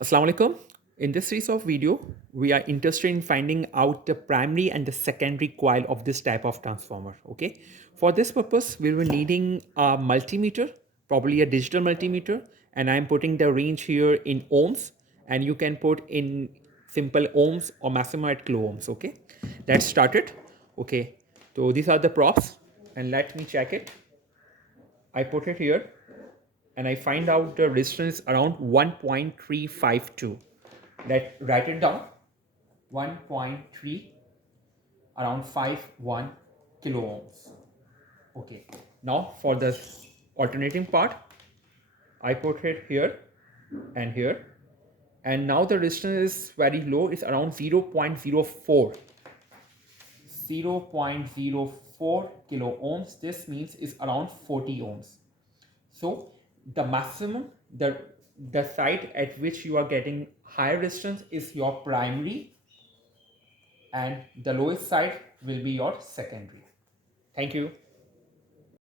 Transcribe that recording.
Assalamu alaikum. In this series of video, we are interested in finding out the primary and the secondary coil of this type of transformer. Okay. For this purpose, we were needing a multimeter, probably a digital multimeter, and I'm putting the range here in ohms, and you can put in simple ohms or maximum at kilo ohms. Okay. Let's start it. Okay. So these are the props, and let me check it. I put it here and I find out the resistance around 1.352. Let write it down. 1.3 around 51 kilo ohms. Okay. Now for the alternating part, I put it here and here. And now the resistance is very low. It's around 0.04. 0.04 kilo ohms. This means is around 40 ohms. So the maximum, the side at which you are getting higher resistance is your primary, and the lowest side will be your secondary. Thank you.